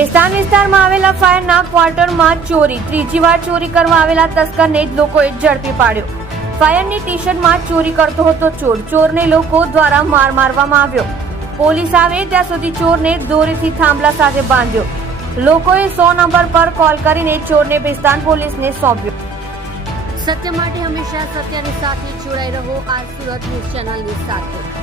ભેસ્તાન વિસ્તારમાં આવેલા ફાયરના ક્વાર્ટરમાં ચોરી, ત્રીજી વાર ચોરી કરવા આવેલા તસ્કરને લોકોએ ઝડપી પાડ્યો। ફાયરની ટી શર્ટમાં ચોરી કરતો હતો ચોર, ચોરને લોકો દ્વારા માર મારવામાં આવ્યો। પોલીસ આવે ત્યાં સુધી ચોરને દોરીથી થાંભલા સાથે બાંધ્યો। લોકોએ 100 નંબર પર કોલ કરીને ચોરને ભેસ્તાન પોલીસને સોંપ્યો। સત્ય માટે હંમેશા સત્યની સાથે જોડાઈ રહો। આ સુરત ન્યૂઝ ચેનલની સાથે।